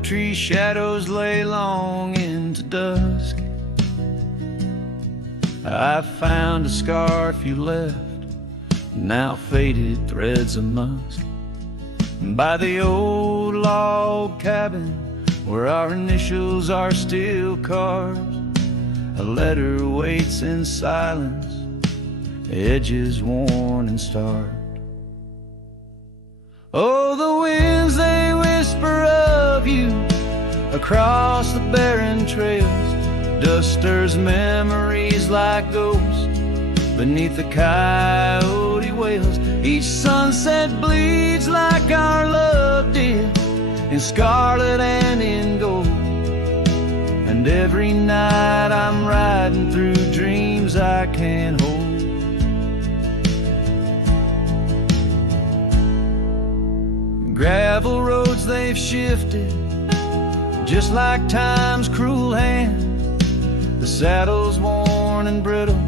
oak tree shadows lay long into dusk. I found a scarf you left, now faded threads of musk, by the old log cabin where our initials are still carved. A letter waits in silence, edges worn and starved. Oh, the winds, they whisper of you across the barren trails. Dust stirs memories like ghosts beneath the coyote wails. Each sunset bleeds like our love did, in scarlet and in gold. And every night I'm riding through dreams I can't hold. Gravel roads, they've shifted just like time's cruel hand. The saddle's worn and brittle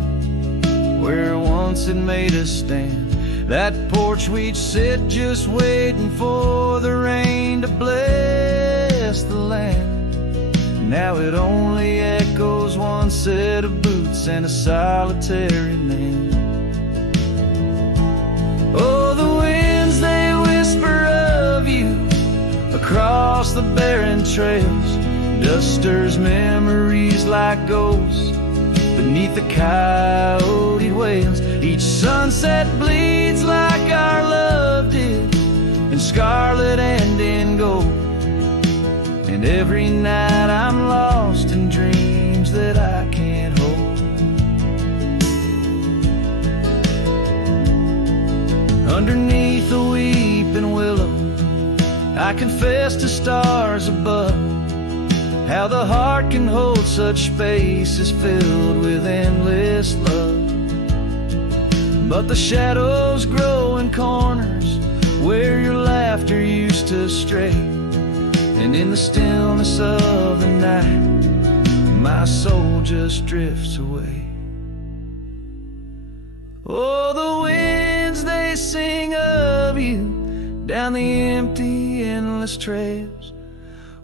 where once it made us stand. That porch we'd sit just waiting for the rain to bless the land. Now it only echoes one set of boots and a solitary man. Oh, the winds, they whisper of you across the barren trails. Dust stirs memories like ghosts beneath the coyote wails. Each sunset bleeds like our love did, in scarlet and in gold. And every night I'm lost in dreams that I can't hold. Underneath the weeping willow, I confess to stars above, how the heart can hold such spaces filled with endless love. But the shadows grow in corners where your laughter used to stray, and in the stillness of the night my soul just drifts away. Oh, the winds, they sing of you down the empty, endless trails,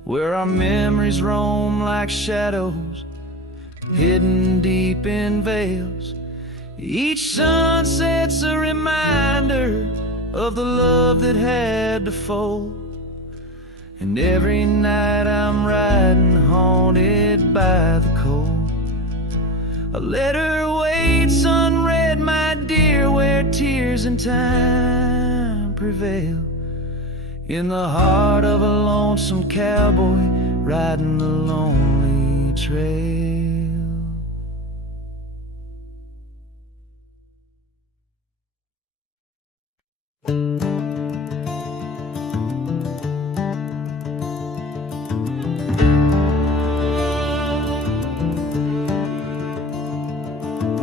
where our memories roam like shadows hidden deep in veils. Each sunset's a reminder of the love that had to fold. And every night I'm riding haunted by the cold. A letter waits unread, my dear, where tears and time prevail, in the heart of a lonesome cowboy riding the lonely trail.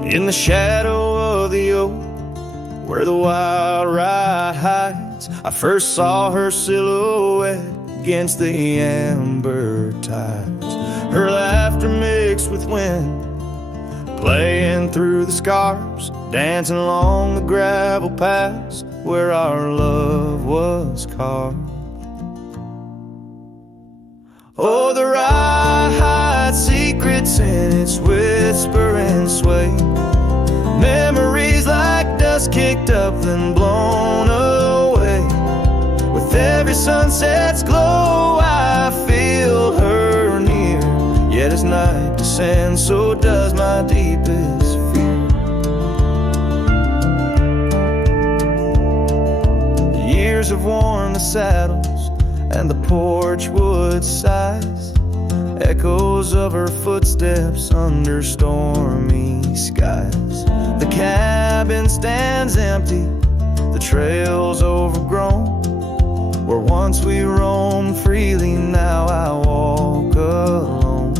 In the shadow of the oak, where the wild ride hides, I first saw her silhouette against the amber tides. Her laughter mixed with wind, playing through the scars, dancing along the gravel paths where our love was carved. Oh, the ride hides secrets in its whisper and sway, memories like dust kicked up then blown away. With every sunset's glow I feel her near, yet as night descends so does my deepest fear. The years have worn the saddles and the porch wood sighs, echoes of her footsteps under stormy skies. The cabin stands empty, the trail's overgrown, where once we roamed freely, now I walk alone.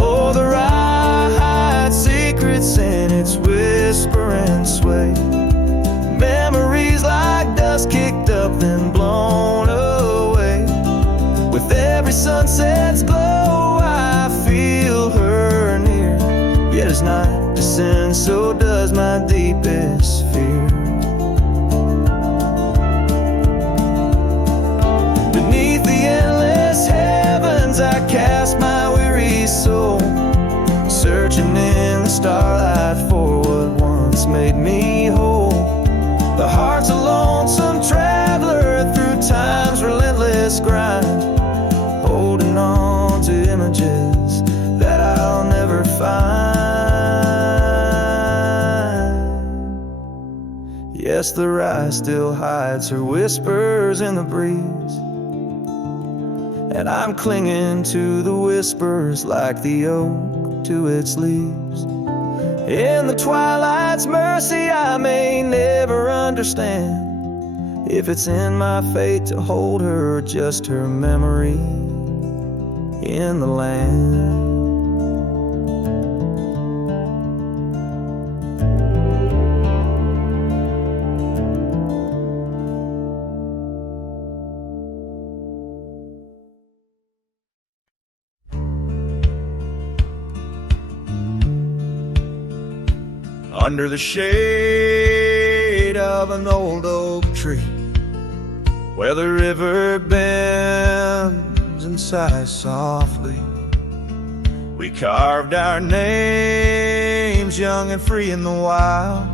Oh, the ride hides secrets in its whisper and sway, memories like dust kicked up then blown away. With every sunset's glow I feel her near, yet as night descends so does my deepest fear. Beneath the endless heavens I cast my weary soul, searching in the starlight for what once made me whole. The heart's a lonesome traveler through time's relentless grind, holding on to images that I'll never find. Yes, the rye still hides her whispers in the breeze, and I'm clinging to the whispers like the oak to its leaves. In the twilight's mercy I may never understand if it's in my fate to hold her or just her memory in the land. Under the shade of an old oak tree, where the river bends and sighs softly, we carved our names young and free in the wild.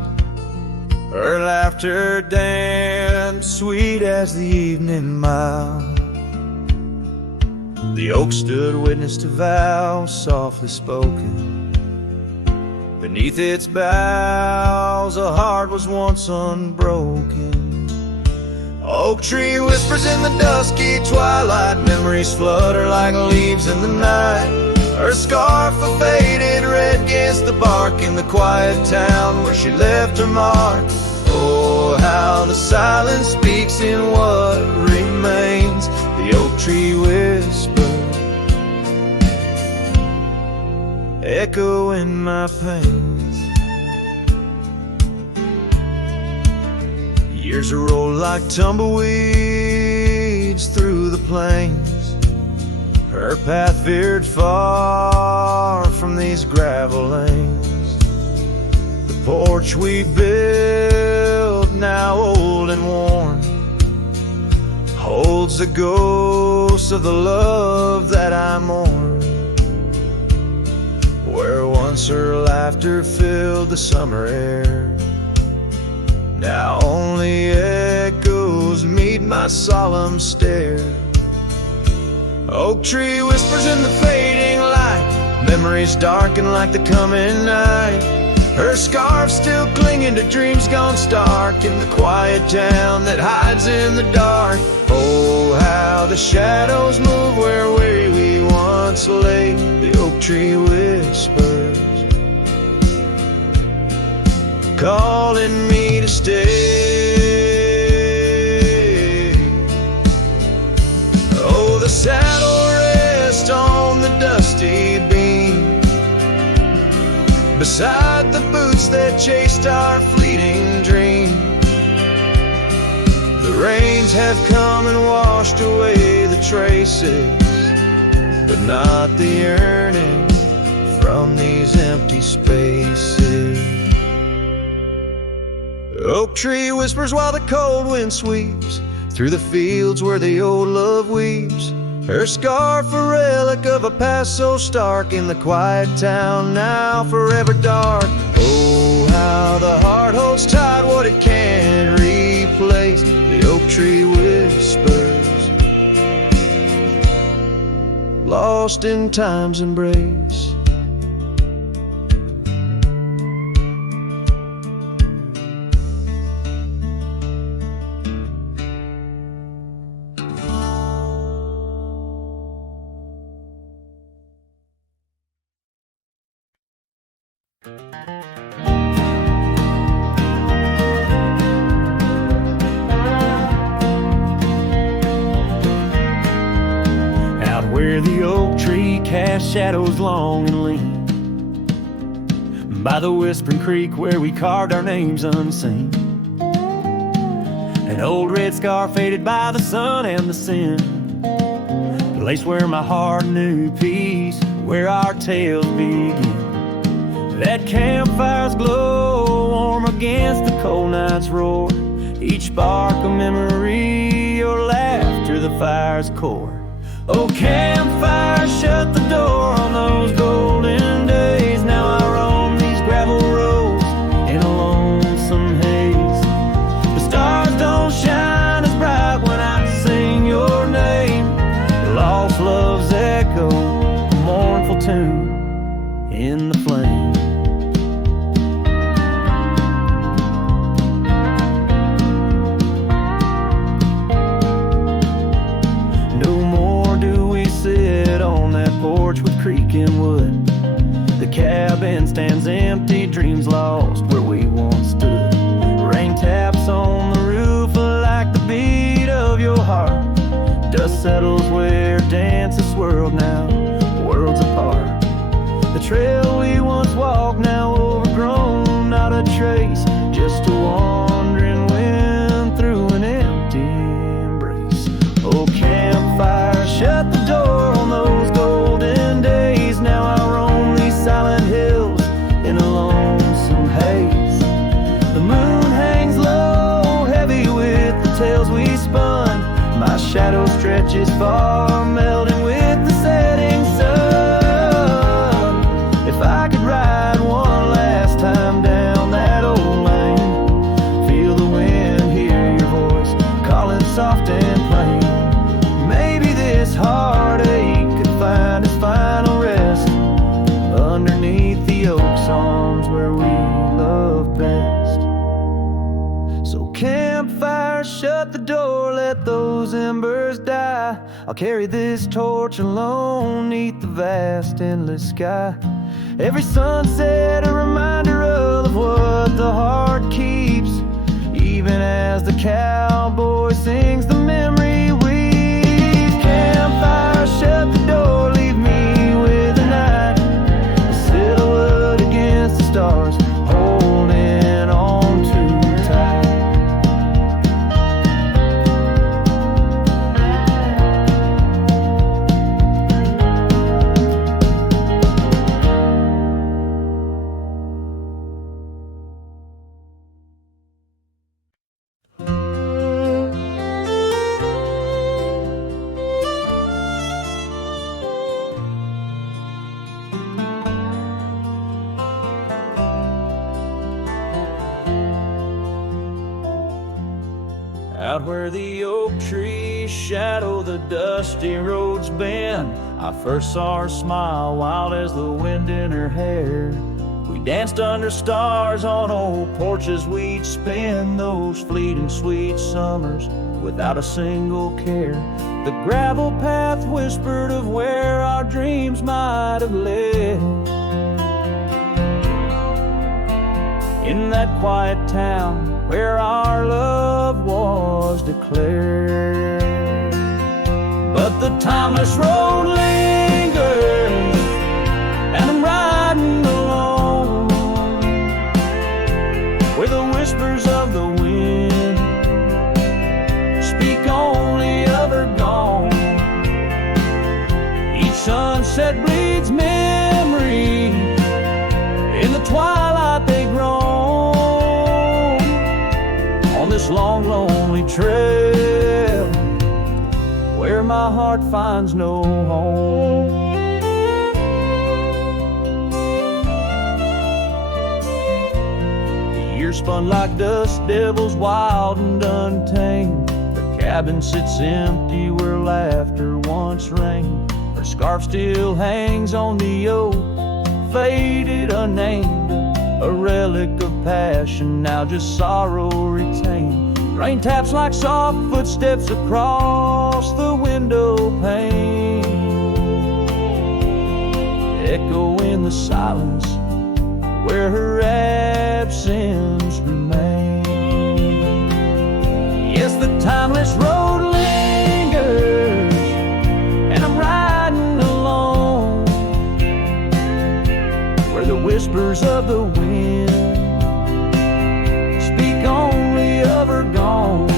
Her laughter danced sweet as the evening mild. The oak stood witness to vows softly spoken. Beneath its boughs a heart was once unbroken. Oak tree whispers in the dusky twilight, memories flutter like leaves in the night. Her scarf a faded red against the bark in the quiet town where she left her mark. Oh, how the silence speaks in what remains. The oak tree whispers, echo in my pains. Years roll like tumbleweeds through the plains. Her path veered far from these gravel lanes. The porch we built, now old and worn, holds the ghost of the love that I mourn. Where once her laughter filled the summer air, now only echoes meet my solemn stare. Oak tree whispers in the fading light, memories darken like the coming night. Her scarf still clinging to dreams gone stark in the quiet town that hides in the dark. Oh, how the shadows move where we once lay. The oak tree whispers, calling me to stay. Oh, the saddle rests on the dusty beam, beside the boots that chased our fleeting dream. The rains have come and washed away the traces, but not the yearning from these empty spaces. Oak tree whispers while the cold wind sweeps through the fields where the old love weeps. Her scarf a relic of a past so stark in the quiet town now forever dark. Oh, how the heart holds tight what it can't replace. The oak tree whispers, lost in time's embrace. Where the oak tree casts shadows long and lean, by the whispering creek where we carved our names unseen. An old red scar faded by the sun and the sin, place where my heart knew peace, where our tales begin. That campfire's glow warm against the cold night's roar, each spark a memory, your laughter the fire's core. Oh, campfire, shut the door on those golden days. Now I roam these gravel roads in a lonesome haze. The stars don't shine as bright when I sing your name. Lost love's echo, a mournful tune in the flame. Porch with creaking wood, the cabin stands empty, dreams lost where we once stood. Rain taps on the roof like the beat of your heart. Dust settles where dances swirled, now worlds apart. The trail we once walked, now overgrown, not a trace, just a wandering wind through an empty embrace. Oh, campfire, shut the door on those golden days. Now I roam these silent hills in a lonesome haze. The moon hangs low, heavy with the tales we spun. My shadow stretches far, melting with the setting sun. If I could ride one last time down that old lane, feel the wind, hear your voice calling soft and plain. Maybe this heartache could find its final rest underneath the oak's arms where we love best. So campfire, shut the door, let those embers die. I'll carry this torch alone neath the vast endless sky. Every sunset a reminder of what the heart keeps, even as the cowboy sings the memory weaves. Campfire, shut the door, leave me with the night, a silhouette against the stars, holding on too tight. Out where the oak trees shadow the dusty roads bend, I first saw her smile, wild as the wind in her hair. We danced under stars on old porches, we'd spend those fleeting sweet summers without a single care. The gravel path whispered of where our dreams might have led. In that quiet town where our love was declared. But the timeless road lingers, and I'm riding alone, where the whispers of the wind speak only of her gone. Each sunset bleeds memory, in the twilight they groan. On this long, lonely trail, where my heart finds no home. The years spun like dust devils, wild and untamed. The cabin sits empty where laughter once reigned. Her scarf still hangs on the oak, faded, unnamed, a relic of passion, now just sorrow retained. Rain taps like soft footsteps across the window pane, echo in the silence where her absence remains. Yes, the timeless road lingers, and I'm riding alone, where the whispers of the wind speak only of her gone.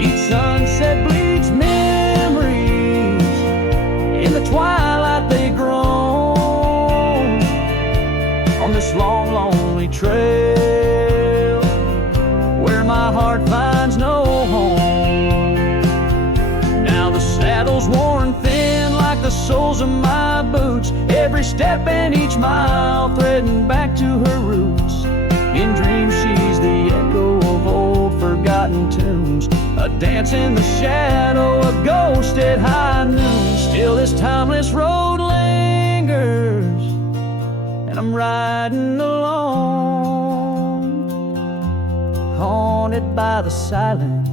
Each sunset bleeds memories, in the twilight they groan. On this long, lonely trail, where my heart finds no soles of my boots, every step and each mile threading back to her roots. In dreams she's the echo of old forgotten tunes, a dance in the shadow, a ghost at high noon. Still this timeless road lingers, and I'm riding alone, haunted by the silence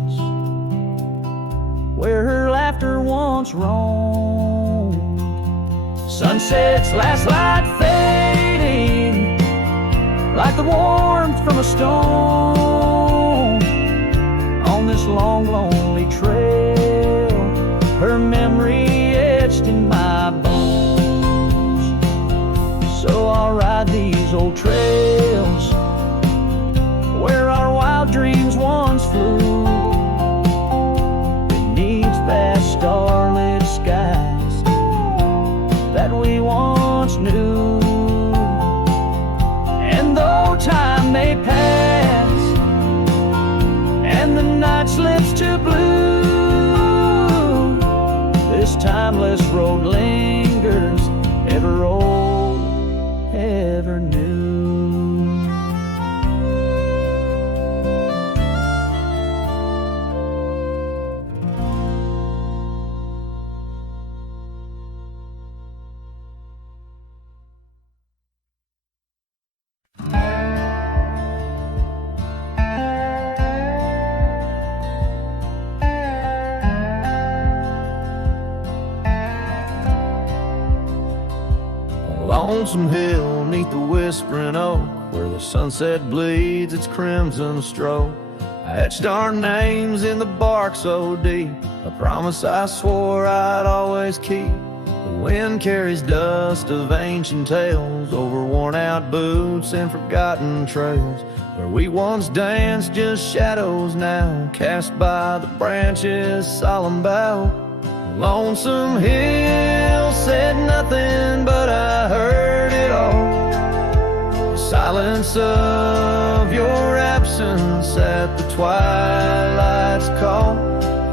where her laughter once roamed. Sunset's last light fading like the warmth from a stone on this long, lonely trail, her memory etched in my bones. So I'll ride these old trails where our wild dreams once flew, vast starlit skies that we once knew. And though time may pass and the night slips to blue, this timeless road lingers, ever old, ever new. Lonesome hill neath the whispering oak, where the sunset bleeds its crimson stroke. I etched our names in the bark so deep, a promise I swore I'd always keep. The wind carries dust of ancient tales over worn-out boots and forgotten trails. Where we once danced, just shadows now, cast by the branches' solemn bough. Lonesome hill said nothing, but I heard it all. The silence of your absence at the twilight's call.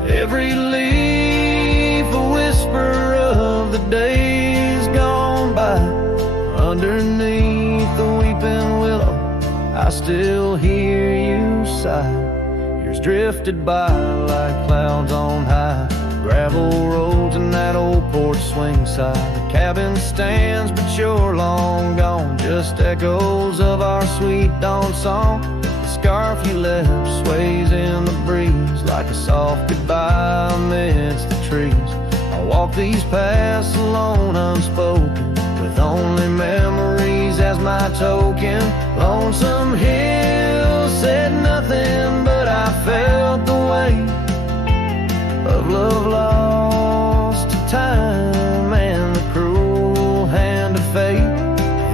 Every leaf a whisper of the days gone by. Underneath the weeping willow, I still hear you sigh. Years drifted by like clouds on high, gravel roads and that old porch swing side. The cabin stands, but you're long gone, just echoes of our sweet dawn song. The scarf you left sways in the breeze like a soft goodbye amidst the trees. I walk these paths alone, unspoken, with only memories as my token. Lonesome hill said nothing, but I felt the weight of love lost to time and the cruel hand of fate.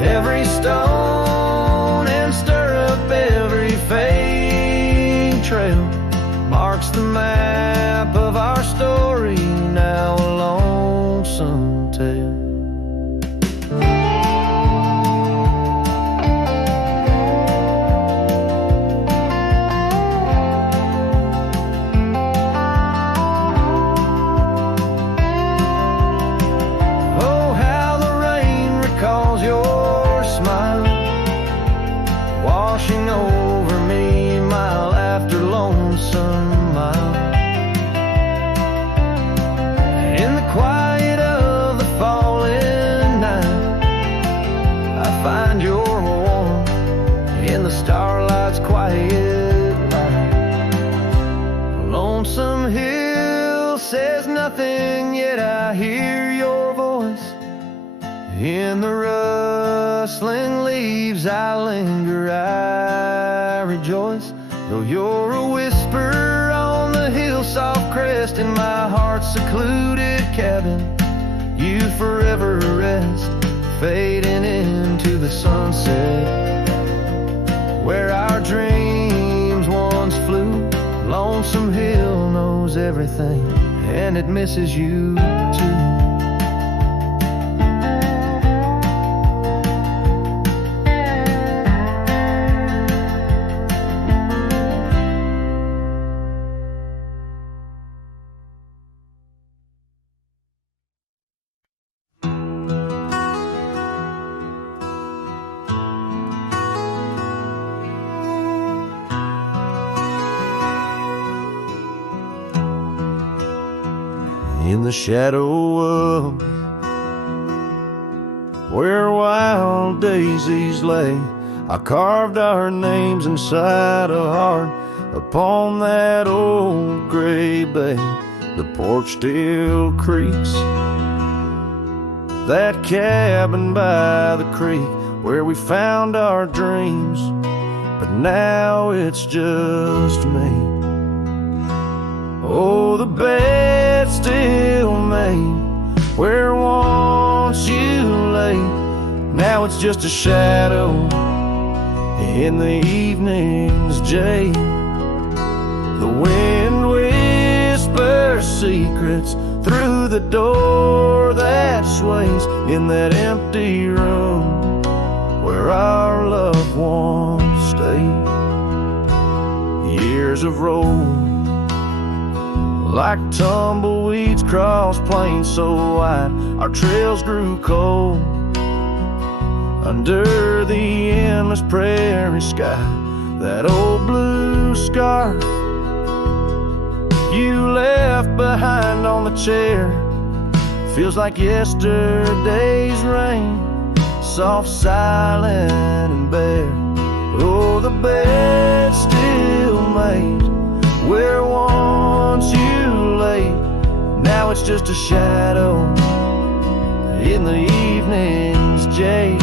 Every stone and stirrup, every fading trail marks the map of our story, now a lonesome tale. Starlight's quiet light. Lonesome hill says nothing, yet I hear your voice. In the rustling leaves I linger, I rejoice. Though you're a whisper on the hill soft crest, in my heart's secluded cabin you forever rest, fading into the sunset where our dreams once flew. Lonesome hill knows everything, and it misses you too. in the shadow of where wild daisies lay. I carved our names inside a heart upon that old gray bay. The porch still creaks, that cabin by the creek where we found our dreams, but now it's just me. Oh, the bed's still made where once you lay. Now it's just a shadow in the evening's jade. The wind whispers secrets through the door that sways in that empty room where our loved ones stayed. Years have rolled like tumbleweeds cross plains so wide. Our trails grew cold under the endless prairie sky. That old blue scarf you left behind on the chair feels like yesterday's rain, soft, silent, and bare. Oh, the bed's still made where once you lay. Now it's just a shadow in the evening's jade.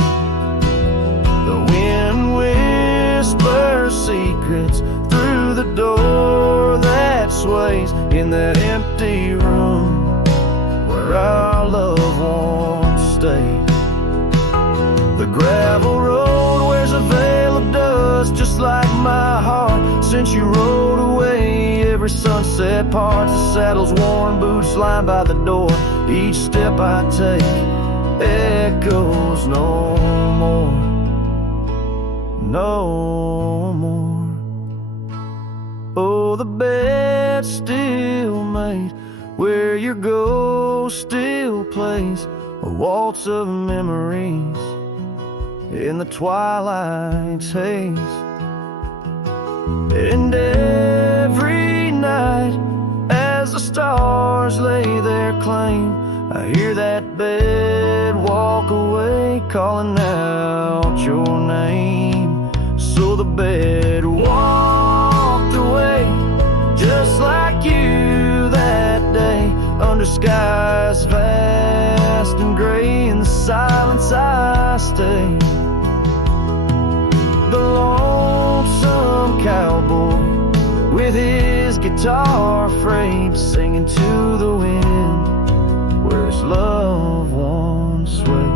The wind whispers secrets through the door that sways in that empty room where our loved ones stayed. The gravel road wears a veil of dust just like my heart since you rode away. Every sunset parts, the saddle's worn, boots lined by the door. Each step I take echoes no more, no more. Oh, the bed's still made where your ghost still plays a waltz of memories in the twilight's haze. And every night as the stars lay their claim, I hear that bed walk away calling out your name. So the bed walked away just like you that day, under skies vast and gray. In the silence I stay, the lonesome cowboy with his guitar frayed, singing to the wind where his loved ones sway.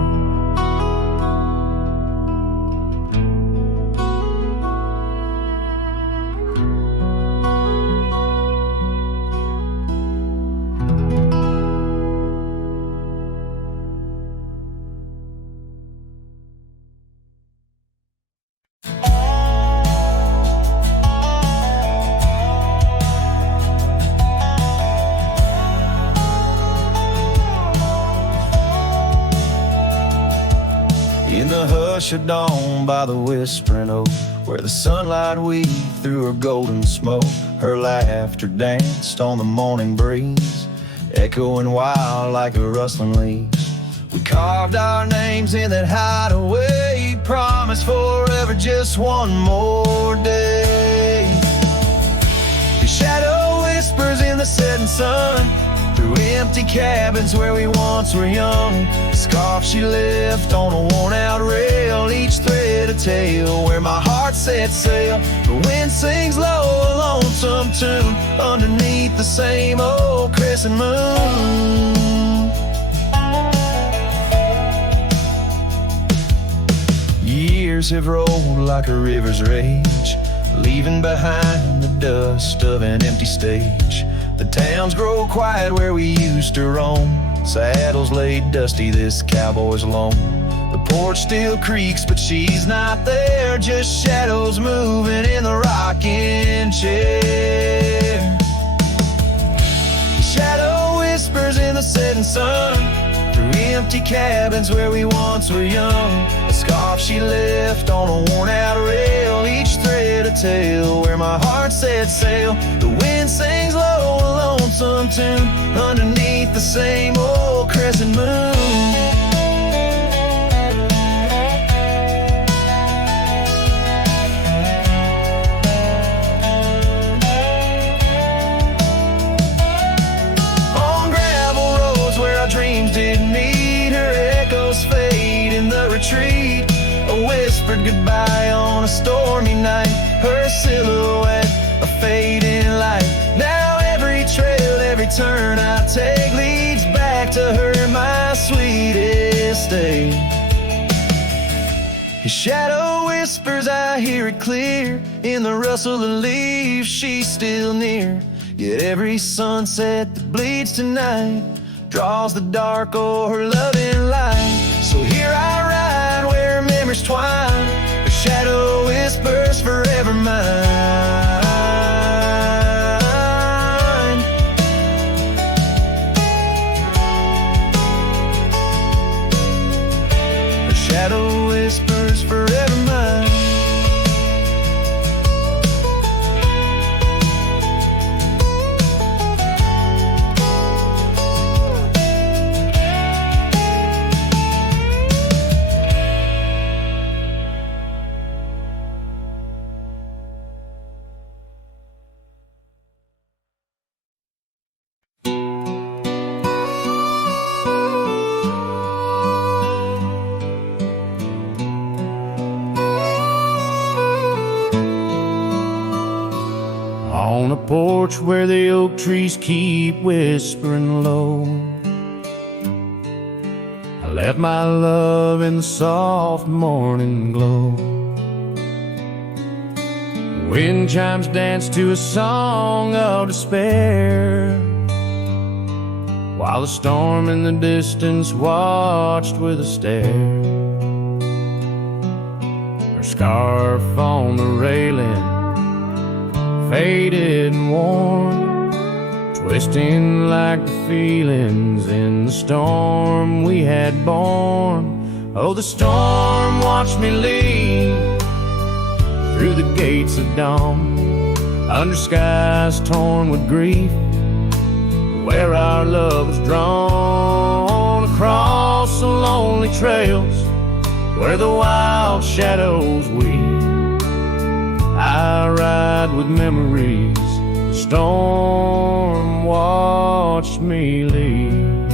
In the hush of dawn by the whispering oak, where the sunlight weaved through her golden smoke, her laughter danced on the morning breeze, echoing wild like a rustling leaves. We carved our names in that hideaway, promised forever just one more day. Your shadow whispers in the setting sun, through empty cabins where we once were young. Scarf she left on a worn-out rail, each thread a tale where my heart set sail. The wind sings low a lonesome tune underneath the same old crescent moon. Years have rolled like a river's rage, leaving behind the dust of an empty stage. The towns grow quiet where we used to roam, saddles laid dusty, this cowboy's alone. The porch still creaks, but she's not there, just shadows moving in the rocking chair. The shadow whispers in the setting sun, through empty cabins where we once were young. A scarf she left on a worn-out rail, each thread a tale where my heart set sail. The wind sings low, a lonesome tune underneath the same old crescent moon. Retreat, a whispered goodbye on a stormy night, her silhouette a fading light. Now every trail, every turn I take leads back to her, my sweetest day. His shadow whispers, I hear it clear, in the rustle of leaves she's still near. Yet every sunset that bleeds tonight draws the dark o'er her loving light. So here I ride where memories twine, her shadow whispers forever mine. Her shadow whispers forever mine. On a porch where the oak trees keep whispering low, I left my love in the soft morning glow. Wind chimes dance to a song of despair, while the storm in the distance watched with a stare. Her scarf on the railing, faded and worn, twisting like the feelings in the storm we had borne. Oh, the storm watched me leave through the gates of dawn, under skies torn with grief, where our love was drawn, across the lonely trails where the wild shadows weep. I ride with memories, the storm watched me leave.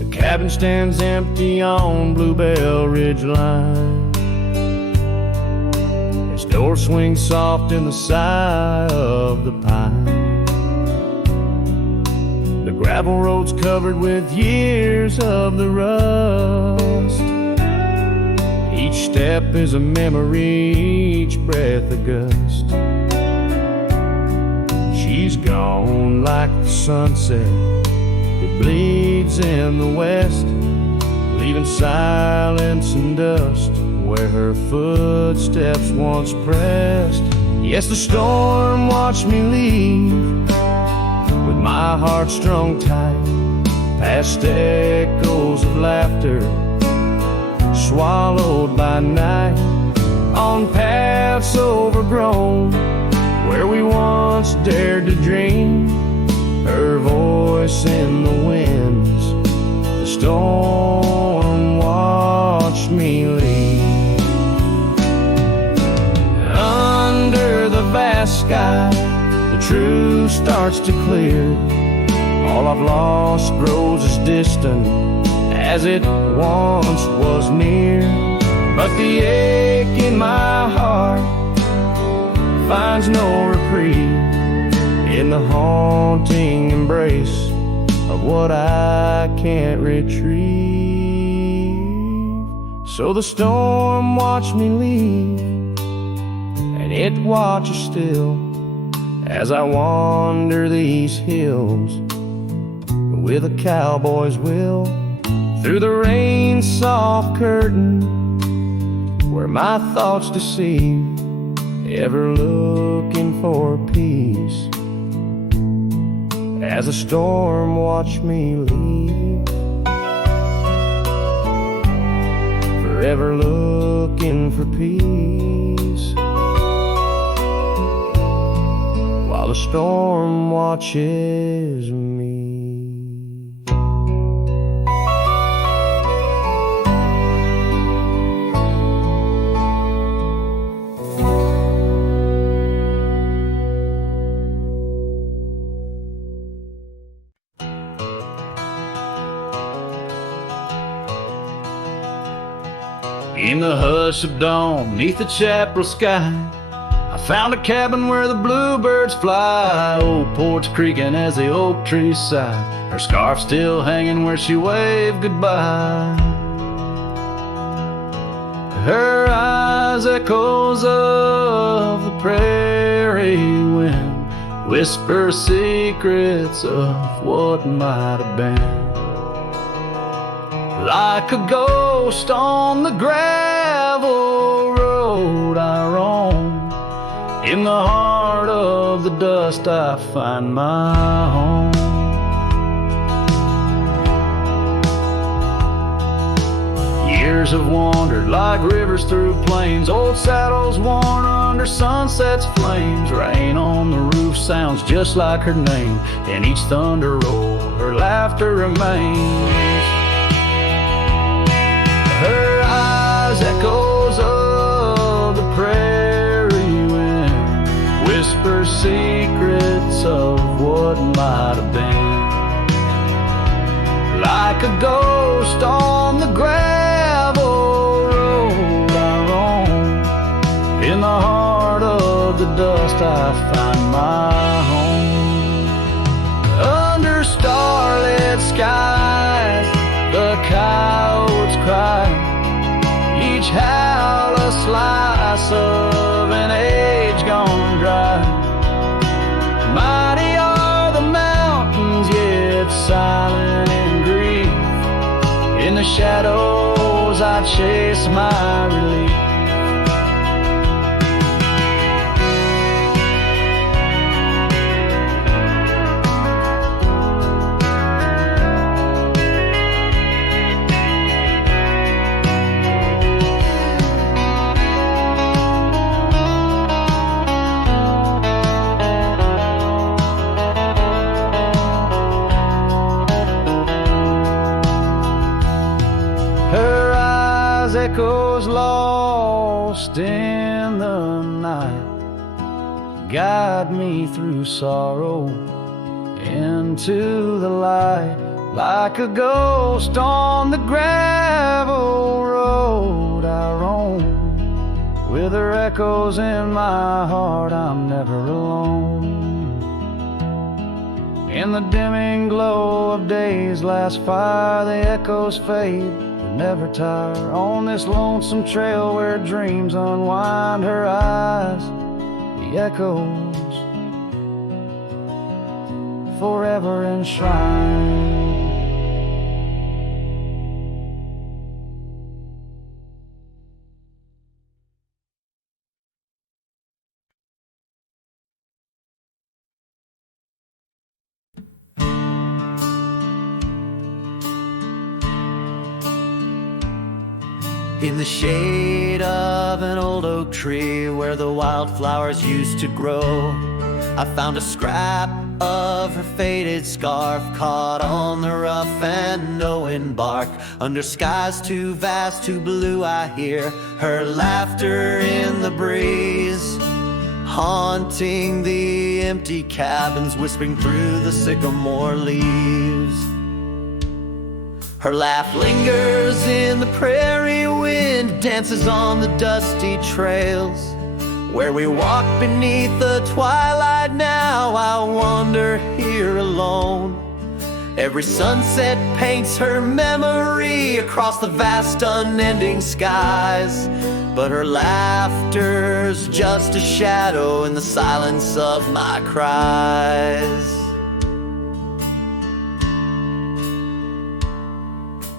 The cabin stands empty on Bluebell Ridge line, its door swings soft in the sigh of the pine. The gravel road's covered with years of the rust, each step is a memory, each breath a gust. She's gone like the sunset that bleeds in the west, leaving silence and dust where her footsteps once pressed. Yes, the storm watched me leave with my heart strung tight, past echoes of laughter swallowed by night, on paths overgrown where we once dared to dream. Her voice in the winds, the storm watched me leave. Under the vast sky, the truth starts to clear. All I've lost grows as distant as it once was near, but the ache in my heart finds no reprieve in the haunting embrace of what I can't retrieve. So the storm watched me leave, and it watches still as I wander these hills with a cowboy's will, through the rain's soft curtain where my thoughts deceive, ever looking for peace as a storm watched me leave, forever looking for peace, while the storm watches me. In the hush of dawn, neath the chapel sky, I found a cabin where the bluebirds fly. Old porch creaking as the oak trees sigh, her scarf still hanging where she waved goodbye. Her eyes echoes of the prairie wind, whisper secrets of what might have been. Like a ghost on the gravel road I roam, in the heart of the dust I find my home. Years have wandered like rivers through plains, old saddles worn under sunset's flames. Rain on the roof sounds just like her name, in each thunder roll her laughter remains. Her eyes echoes of the prairie wind, whisper secrets of what might have been. Like a ghost on the gravel road I roam, in the heart of the dust I find my home. Under starlit skies the coyotes cry, each howl a slice of an age gone dry. Mighty are the mountains, yet silent in grief. In the shadows I chase my relief. Echoes lost in the night, guide me through sorrow into the light. Like a ghost on the gravel road I roam, with her echoes in my heart I'm never alone. In the dimming glow of day's last fire the echoes fade, never tire. On this lonesome trail where dreams unwind, her eyes, the echoes forever enshrined. In the shade of an old oak tree where the wildflowers used to grow, I found a scrap of her faded scarf caught on the rough and knowing bark. Under skies too vast, too blue, I hear her laughter in the breeze, haunting the empty cabins, whispering through the sycamore leaves. Her laugh lingers in the prairie wind, dances on the dusty trails where we walk beneath the twilight. Now I wander here alone. Every sunset paints her memory across the vast unending skies, but her laughter's just a shadow in the silence of my cries.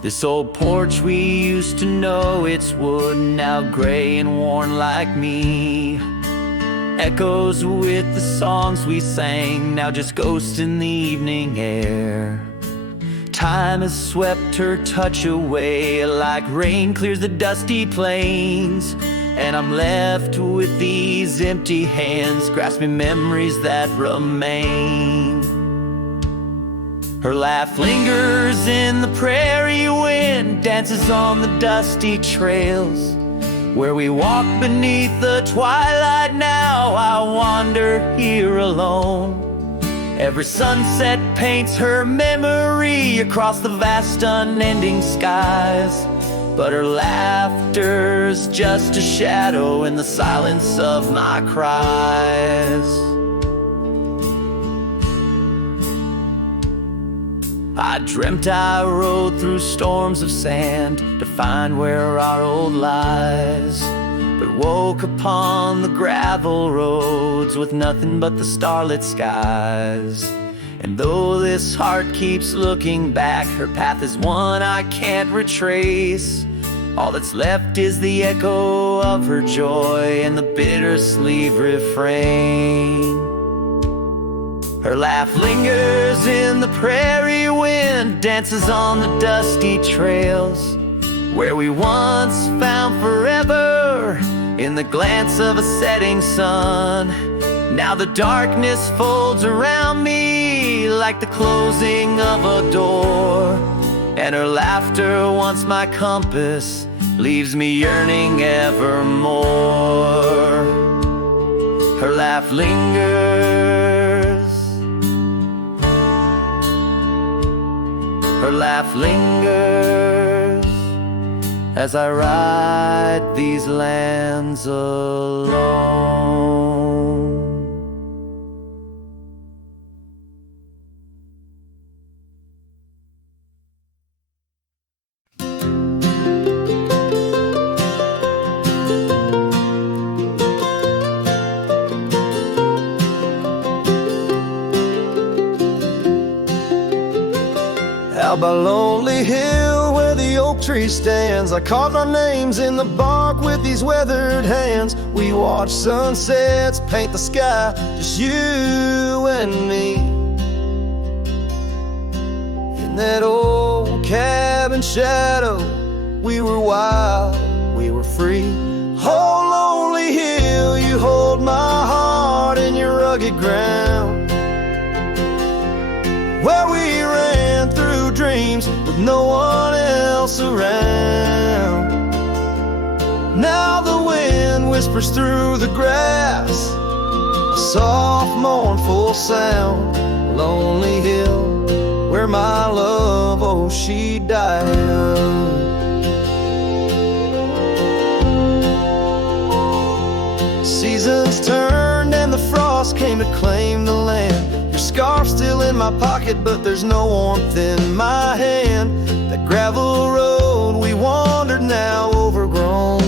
This old porch we used to know, it's wood now gray and worn like me. echoes with the songs we sang, now just ghosts in the evening air. Time has swept her touch away, like rain clears the dusty plains, and I'm left with these empty hands, grasping memories that remain. Her laugh lingers in the prairie wind, dances on the dusty trails, where we walk beneath the twilight. Now I wander here alone. Every sunset paints her memory across the vast unending skies, but her laughter's just a shadow in the silence of my cries. I dreamt I rode through storms of sand to find where our old lies, but woke upon the gravel roads with nothing but the starlit skies. And though this heart keeps looking back, her path is one I can't retrace. All that's left is the echo of her joy and the bittersweet refrain. Her laugh lingers in the prairie wind, dances on the dusty trails, where we once found forever in the glance of a setting sun. Now the darkness folds around me like the closing of a door, and her laughter, once my compass, leaves me yearning evermore. Her laugh lingers, her laugh lingers, as I ride these lands alone. Out by Lonely Hill where the oak tree stands, I carved our names in the bark with these weathered hands. We watch sunsets paint the sky, just you and me. In that old cabin shadow, we were wild, we were free. Oh, Lonely Hill, you hold my heart in your rugged ground, where we ran through dreams with no one else around. Now the wind whispers through the grass, a soft mournful sound. Lonely Hill, where my love, oh, she died young. Seasons turned and the frost came to claim the land. Your scarf's still in my pocket, but there's no warmth in my hand. That gravel road we wandered, now overgrown,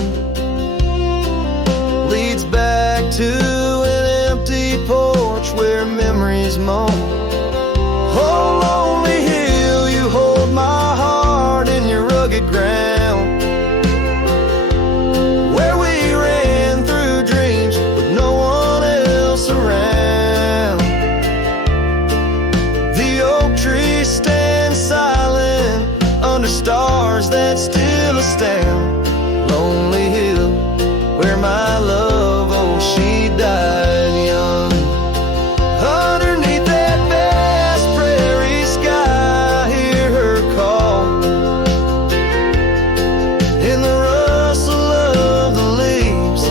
leads back to an empty porch where memories moan. Oh, Lonely Hill, you hold my heart in your rugged ground, where we ran through dreams with no one else around. The oak tree stands silent under stars that still astound. Lonely Hill, where my love, oh, she died young. Underneath that vast prairie sky, hear her call, in the rustle of the leaves,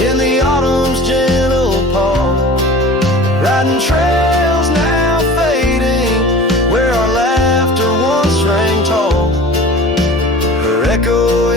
in the autumn's gentle paw. Riding trails now fading, where our laughter once rang tall. Her echo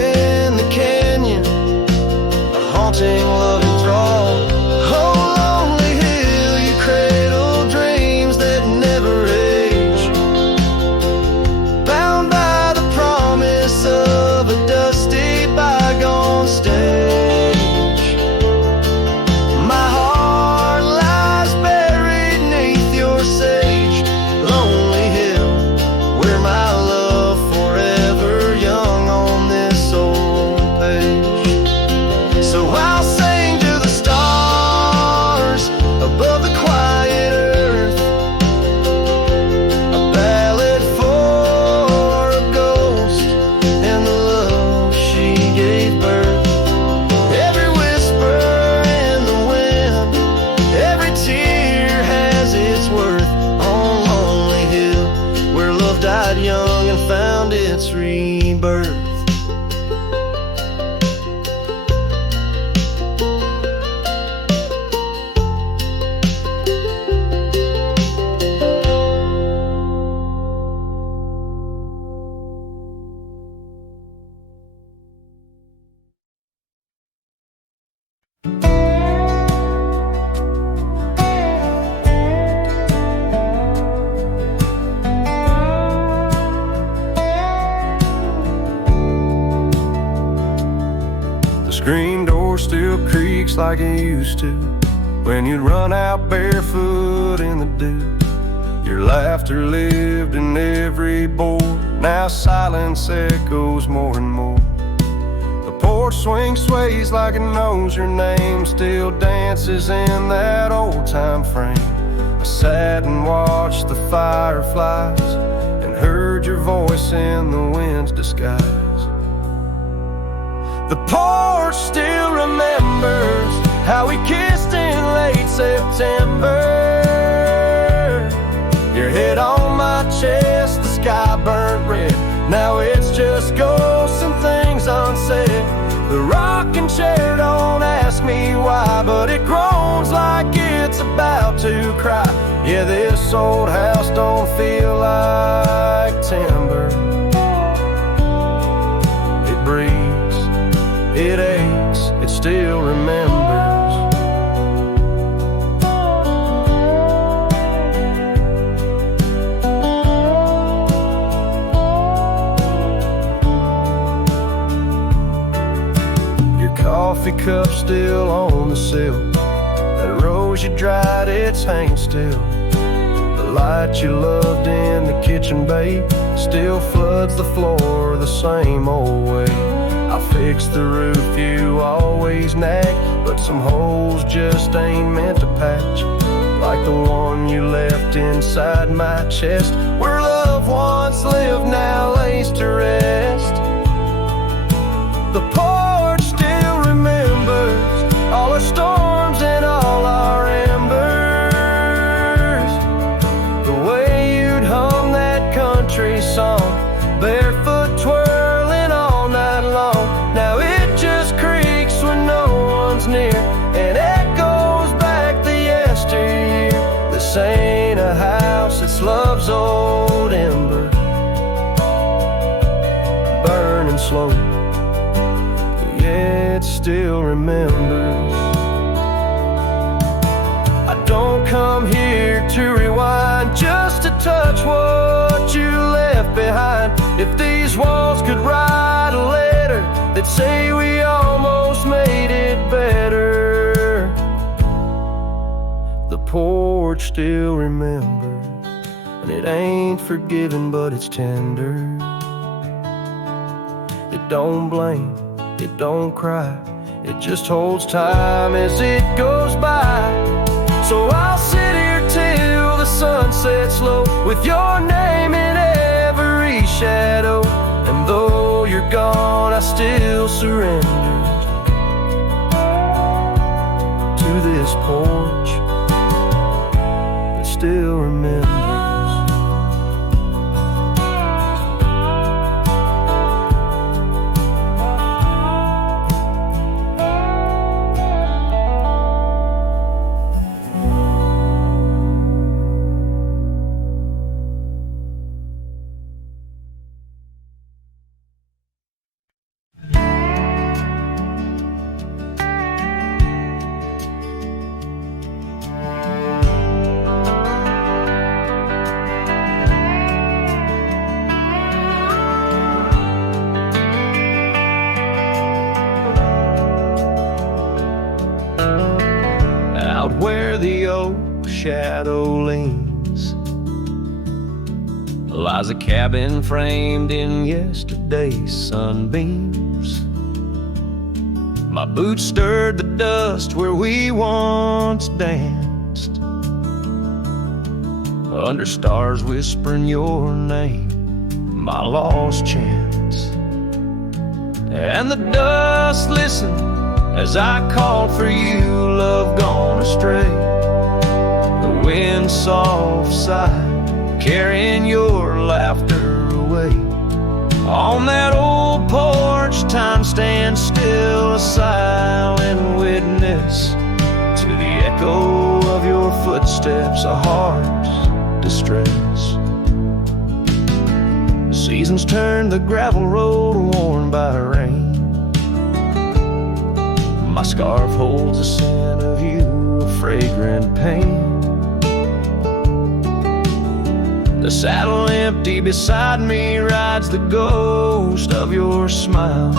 birth. Screen door still creaks like it used to when you'd run out barefoot in the dew. Your laughter lived in every board. Now silence echoes more and more. The porch swing sways like it knows your name, still dances in that old-time frame. I sat and watched the fireflies and heard your voice in the wind's disguise. The porch still remembers how we kissed in late September. Your head on my chest, the sky burnt red. Now it's just ghosts and things unsaid. The rocking chair don't ask me why, but it groans like it's about to cry. Yeah, this old house don't feel like timber. It breathes, it aches, it still remembers. Your coffee cup still on the sill. That rose you dried, it's hanging still. The light you loved in the kitchen bay still floods the floor the same old way. I fixed the roof you always nag, but some holes just ain't meant to patch. Like the one you left inside my chest, where love once lived now lays to rest. The porch still remembers all our storms and all our embers. The way you'd hum that country song, barefoot twirling all night long. Now it just creaks when no one's near and echoes back the yesteryear. This ain't a house, it's love's old ember, burning slow. Yeah, it still remembers. I don't come here to rewind, just to touch what you left behind. If these walls could write a letter, they'd say we almost made it better. The porch still remembers, and it ain't forgiving, but it's tender. It don't blame, it don't cry, it just holds time as it goes by. So I'll sit here till the sun sets low, with your name in every shadow. And though you're gone, I still surrender to this porch that still remembers. Where the old shadow leans lies a cabin framed in yesterday's sunbeams. My boots stirred the dust where we once danced, under stars whispering your name, my lost chance. And the dust listened as I called for you, love gone astray. The wind's soft sigh, carrying your laughter away. On that old time stands still, a silent witness to the echo of your footsteps, a heart's distress. The seasons turn the gravel road worn by rain. My scarf holds the scent of you, a fragrant pain. The saddle empty beside me rides the ghost of your smile.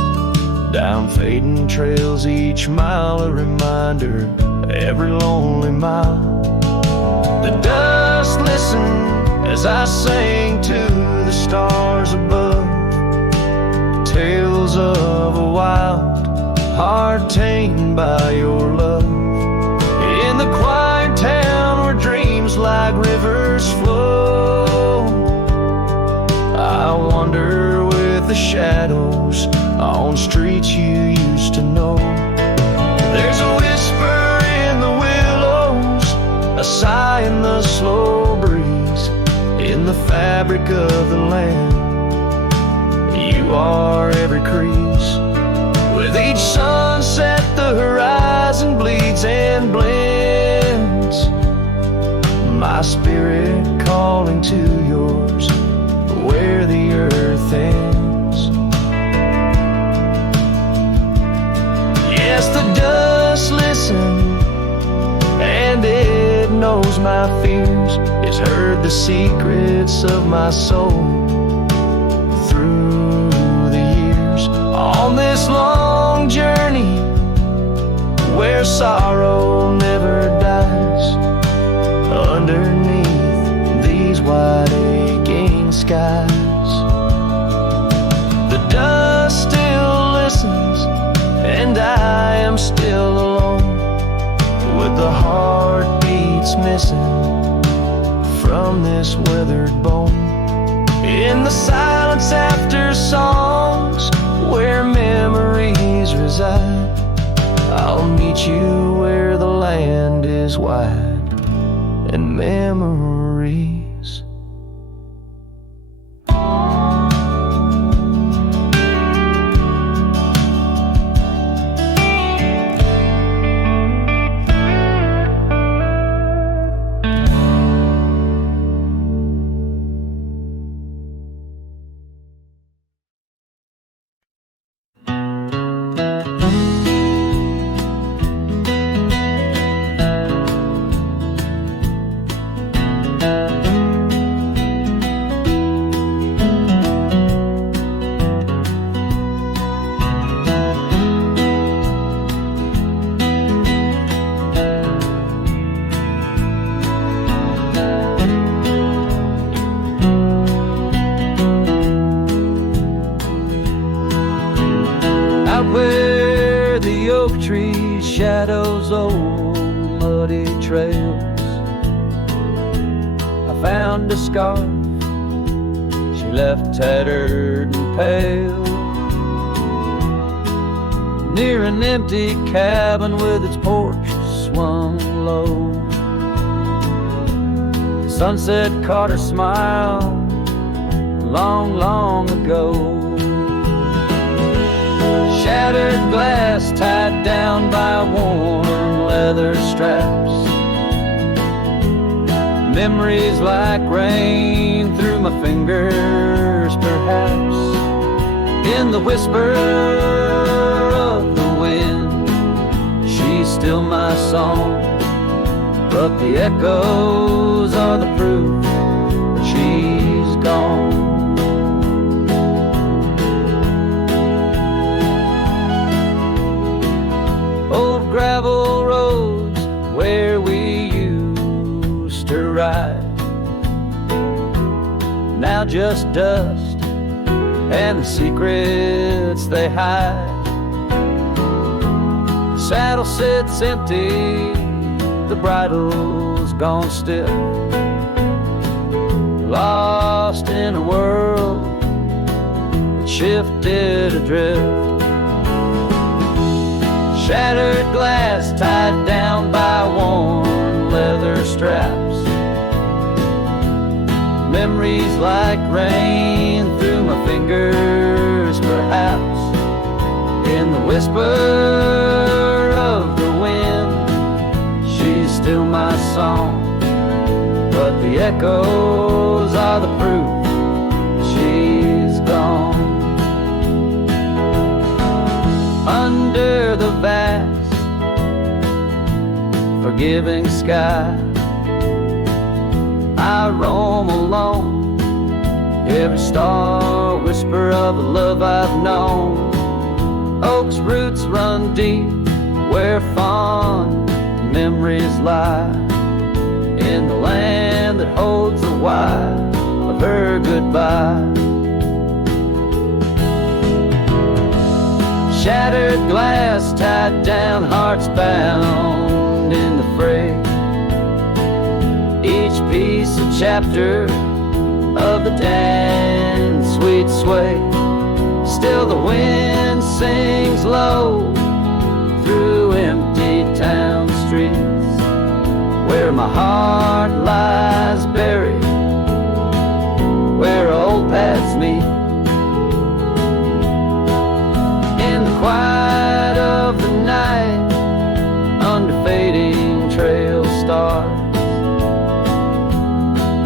Down fading trails each mile, a reminder every lonely mile. The dust listened as I sang to the stars above, tales of a wild heart tamed by your love. In the quiet town where dreams like rivers flow, I wander with the shadows on streets you used to know. There's a whisper in the willows, a sigh in the slow breeze, in the fabric of the land. You are every crease. With each sunset the horizon bleeds and blends, my spirit calling to yours where the earth ends. Yes, the dust listens and it knows my fears. It's heard the secrets of my soul through the years. On this long journey where sorrow never dies, underneath these wide aching skies, the dust still listens and I am still alone, with the heartbeats missing from this weathered bone. In the silence after songs where memories reside, I'll meet you where the land is wide and memories. Where the oak trees shadows old muddy trails, I found a scarf she left tattered and pale, near an empty cabin with its porch swung low. Sunset caught her smile long, long ago. Shattered glass tied down by worn leather straps, memories like rain through my fingers, perhaps. In the whisper of the wind, she's still my song, but the echoes are the proof that she's gone. Old gravel roads where we used to ride, now just dust and the secrets they hide. The saddle sits empty, the bridle's gone still, lost in a world that shifted adrift. Shattered glass tied down by worn leather straps, memories like rain through my fingers, perhaps. whisper of the wind, she's still my song, but the echoes are the proof she's gone. Under the vast, forgiving sky, I roam alone, every star whisper of a love I've known. Oak's roots run deep where fond memories lie, in the land that holds the why of her goodbye. Shattered glass, tied down, hearts bound in the fray, each piece a chapter of the dance sweet sway. Still the wind sings low through empty town streets, where my heart lies buried, where old paths meet. In the quiet of the night, under fading trail stars,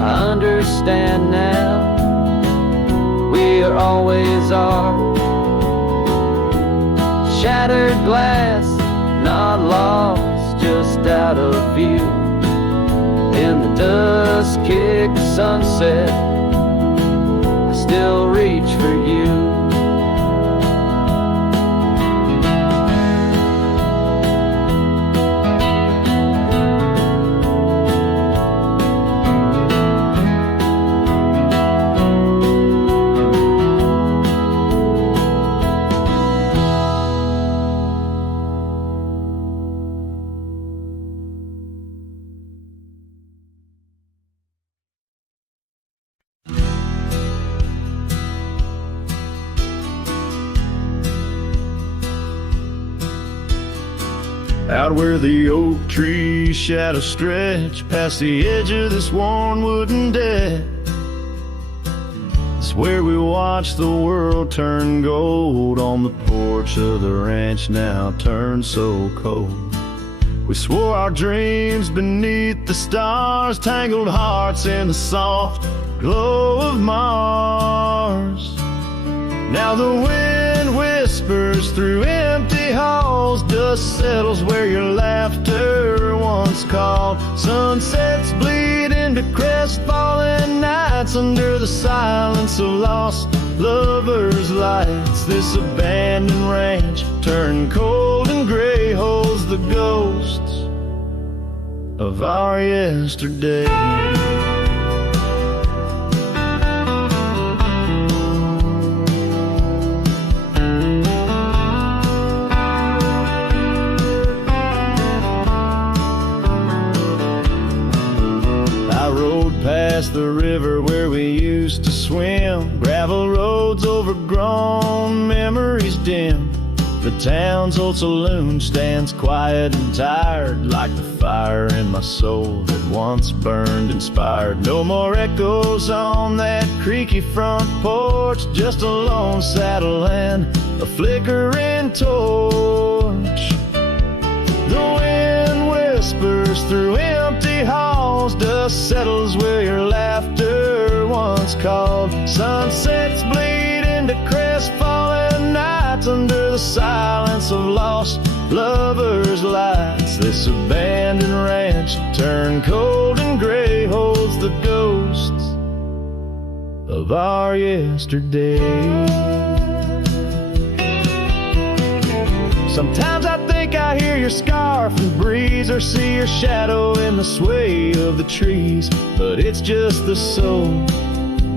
I understand now, we are always are. Shattered glass, not lost, just out of view. In the dusk-kicked sunset, I still reach for you. Out where the oak tree shadows stretch past the edge of this worn wooden deck, it's where we watch the world turn gold on the porch of the ranch now turned so cold. We swore our dreams beneath the stars, tangled hearts in the soft glow of Mars. Now the wind whispers through empty halls, dust settles where your laughter once called. Sunsets bleed into crestfallen nights under the silence of lost lovers' lights. This abandoned ranch turned cold and gray holds the ghosts of our yesterday. Past the river where we used to swim, gravel roads overgrown, memories dim. The town's old saloon stands quiet and tired, like the fire in my soul that once burned inspired. No more echoes on that creaky front porch, just a lone saddle and a flickering torch. The wind whispers through empty halls, dust settles where your laughter once called. Sunsets bleed into crestfallen nights under the silence of lost lovers' lights. This abandoned ranch turned cold and gray holds the ghosts of our yesterday. Sometimes I think I hear your scarf and breeze, or see your shadow in the sway of the trees. But it's just the soul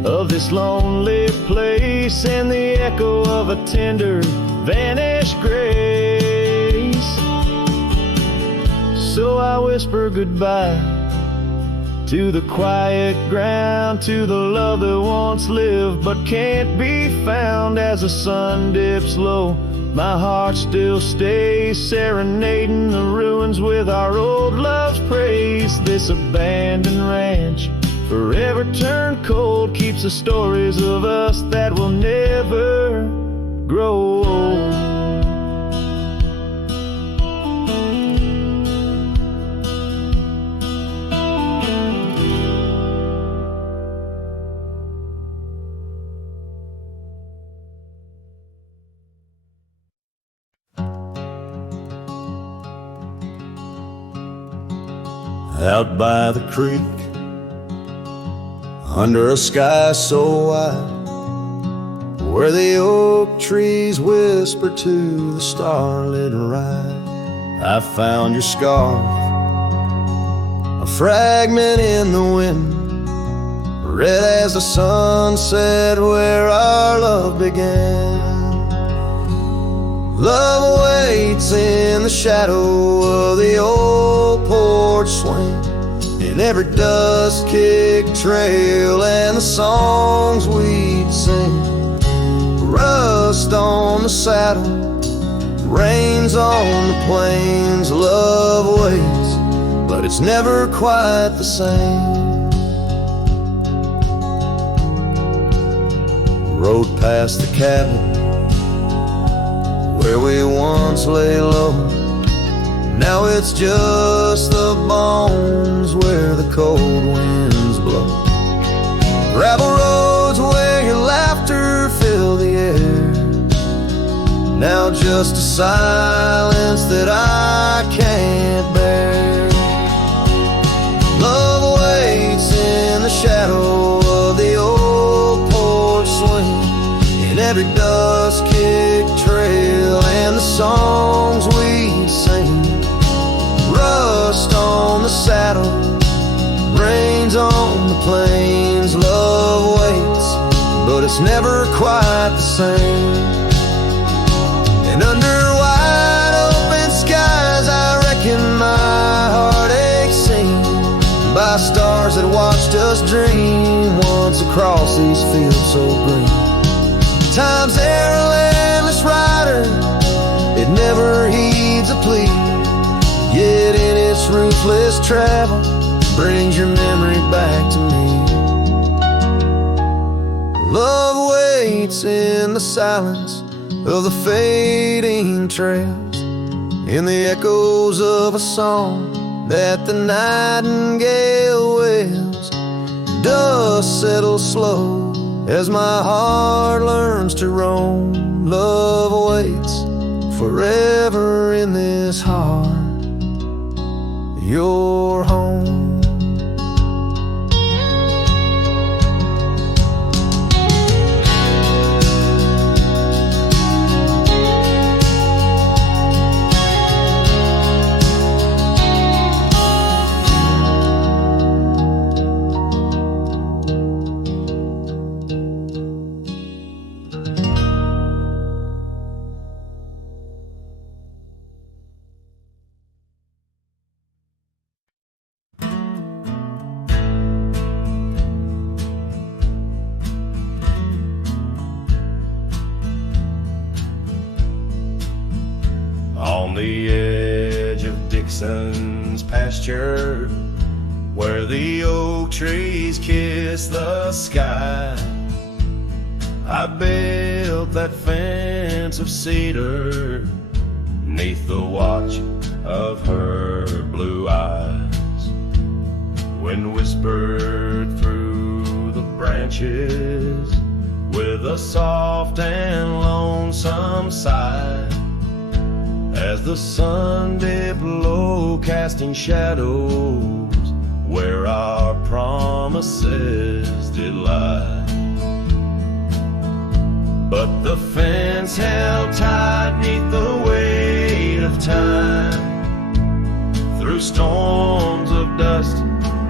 of this lonely place, and the echo of a tender vanished grace. So I whisper goodbye to the quiet ground, to the love that once lived but can't be found. As the sun dips low, my heart still stays, serenading the ruins with our old love's praise. This abandoned ranch, forever turned cold, keeps the stories of us that will never grow old. out by the creek, under a sky so wide, where the oak trees whisper to the starlit ride. I found your scarf, a fragment in the wind, red as the sunset where our love began. Love waits in the shadow of the old porch swing, in every dust-kicked trail and the songs we'd sing. Rust on the saddle, rains on the plains. Love waits, but it's never quite the same. Rode past the cabin where we once lay low. Now it's just the bones where the cold winds blow. Gravel roads where your laughter filled the air. Now just a silence that I can't bear. Love waits in the shadow of the old porch swing, in every dust-kicked trail and the songs we'd sing. Rust on the saddle, rains on the plains. Love waits, but it's never quite the same. And under wide open skies, I reckon my heartache seen by stars that watched us dream once across these fields so green. Time's their landless rider, it never heeds a plea, yet in its ruthless travel brings your memory back to me. Love waits in the silence of the fading trails, in the echoes of a song that the nightingale wails. Dust settles slow as my heart learns to roam. Love waits forever in this heart, your home. On the edge of Dixon's pasture, where the oak trees kiss the sky, I built that fence of cedar 'neath the watch of her blue eyes. Wind whispered through the branches with a soft and lonesome sigh, as the sun dipped low, casting shadows where our promises did lie. But the fence held tight 'neath the weight of time, through storms of dust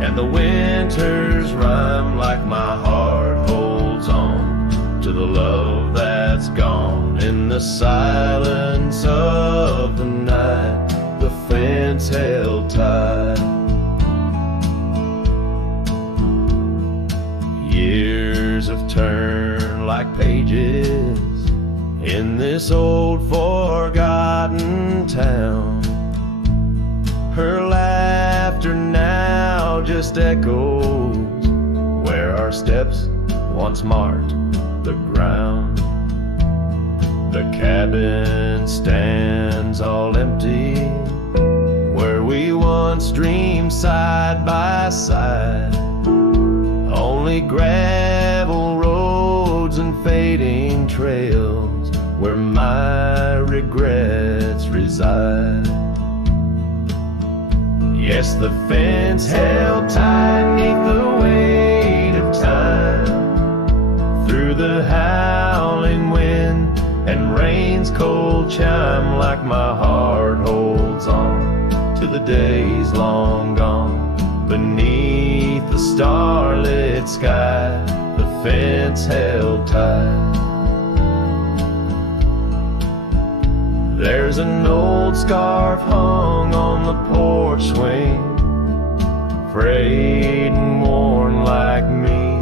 and the winter's rime. Like my heart holds on to the love that's gone in the silence of the night, the fence held tight. Years have turned like pages in this old forgotten town. Her laughter now just echoes where our steps once marked the ground. The cabin stands all empty where we once dreamed side by side. Only gravel roads and fading trails where my regrets reside. Yes, the fence held tight neath the weight of time, through the howling wind and rain's cold chime, like my heart holds on to the days long gone. Beneath the starlit sky, the fence held tight. There's an old scarf hung on the porch swing, frayed and worn like me.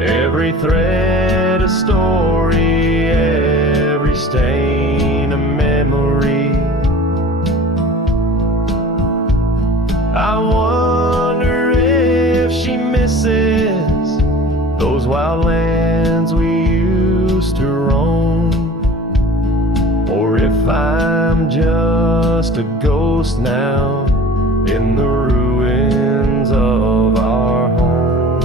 Every thread a story, every stain a memory. I wonder if she misses those wild lands we used to roam, or if I'm just a ghost now in the ruins of our home.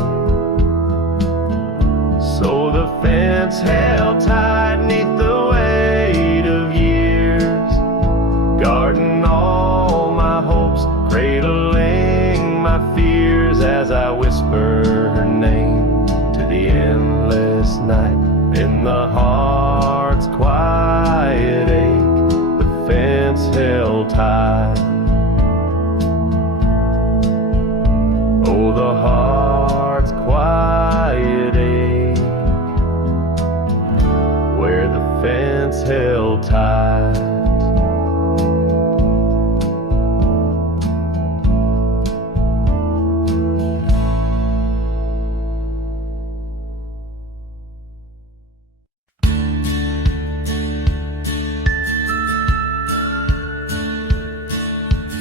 So the fence held tight neath the weight of years, guarding all my hopes, cradling my fears, as I whisper her name to the endless night. In the heart's quiet ache, the fence held tight. Oh, the heart's quiet ache, where the fence held tight.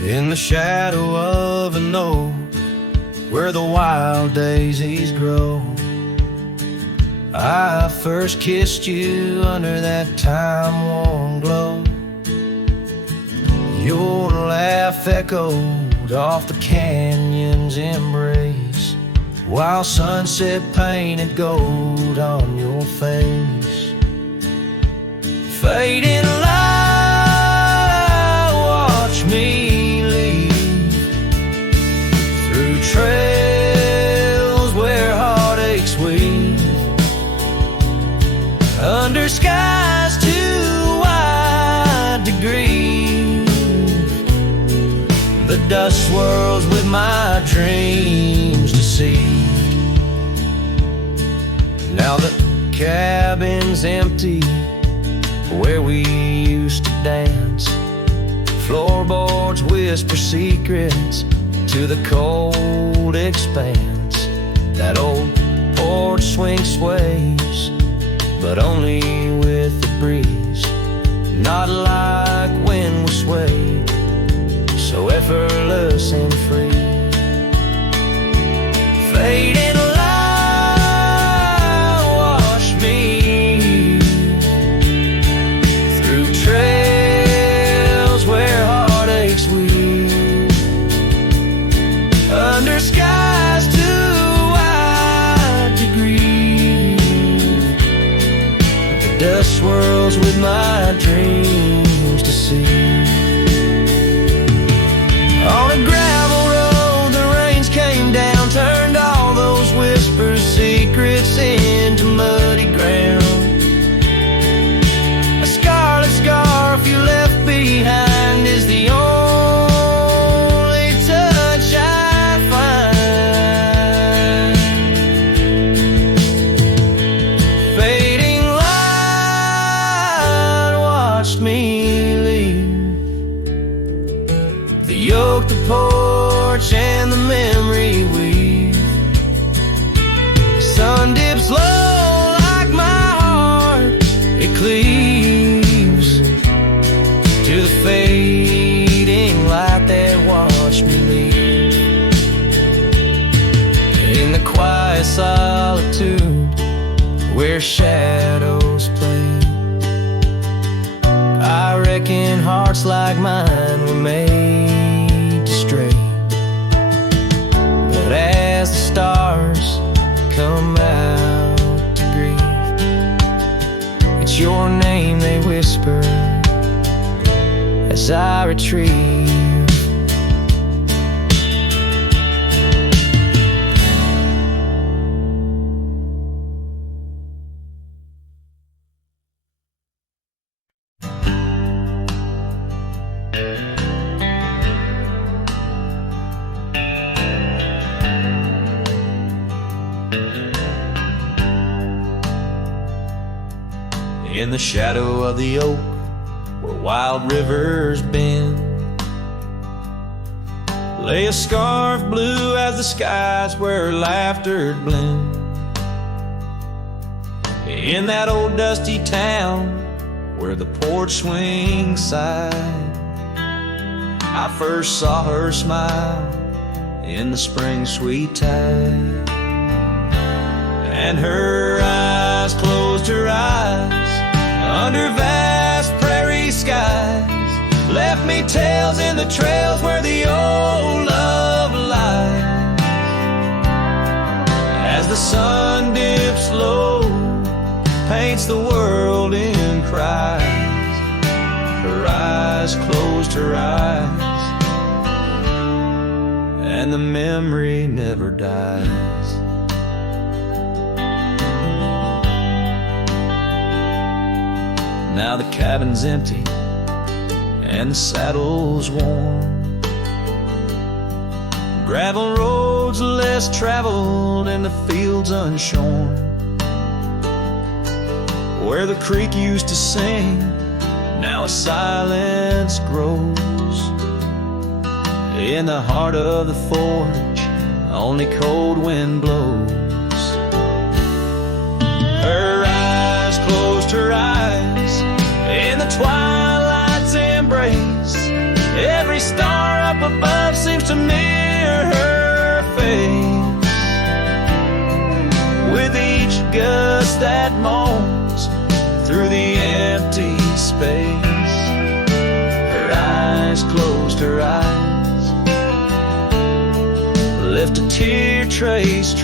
In the shadow of an oak, where the wild daisies grow, I first kissed you under that time-worn glow. Your laugh echoed off the canyon's embrace, while sunset painted gold on your face. Fading light, watch me trails where heartaches weave, under skies too wide to grieve. The dust swirls with my dreams to see. Now the cabin's empty where we used to dance. Floorboards whisper secrets to the cold expanse. That old porch swing sways, but only with the breeze, not like when we swayed, so effortless and free. Fading light, wash me through trails where heartaches weave, under skies too wide to grieve. The dust swirls with my dreams to see. On a gravel road, the rains came down, turned all those whispers, secrets into muddy ground. A scarlet scarf you left behind is the only touch I find. Fading light watched me leave, the yoke, the porch, and the memory weave. Sun dips low like my heart, it cleaves to the fading light that watched me leave. In the quiet solitude where shadows play, I reckon hearts like mine were made to stray. But as the stars come out to grieve, it's your name they whisper as I retrieve In the shadow of the oak where wild rivers bend, lay a scarf blue as the skies where laughter blend. In that old dusty town where the porch swings side, I first saw her smile in the spring sweet tide. And her eyes closed her eyes under vast prairie skies, left me tales in the trails where the old love lies. As the sun dips low, paints the world in cries, her eyes closed her eyes, and the memory never dies. Now the cabin's empty and the saddle's worn, gravel roads less traveled and the fields unshorn. Where the creek used to sing, now a silence grows. In the heart of the forge, only cold wind blows. Her eyes closed her eyes in the twilight's embrace. Every star up above seems to mirror her face. With each gust that moans through the empty space, her eyes closed her eyes, left a tear trace.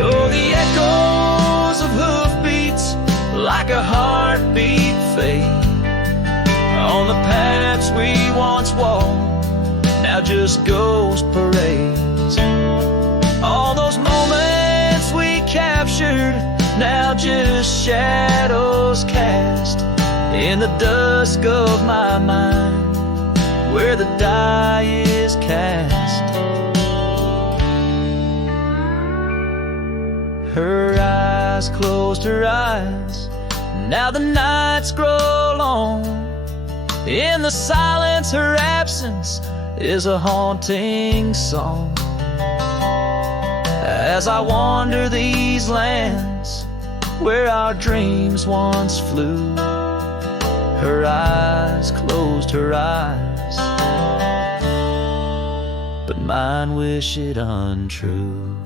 Oh, the echoes of hoofbeats like a heartbeat fade on the paths we once walked, now just ghost parades. All those moments we captured, now just shadows cast in the dusk of my mind, where the die is cast. Her eyes closed her eyes, now the nights grow long. In the silence, her absence is a haunting song. As I wander these lands where our dreams once flew, her eyes closed her eyes, but mine wish it untrue.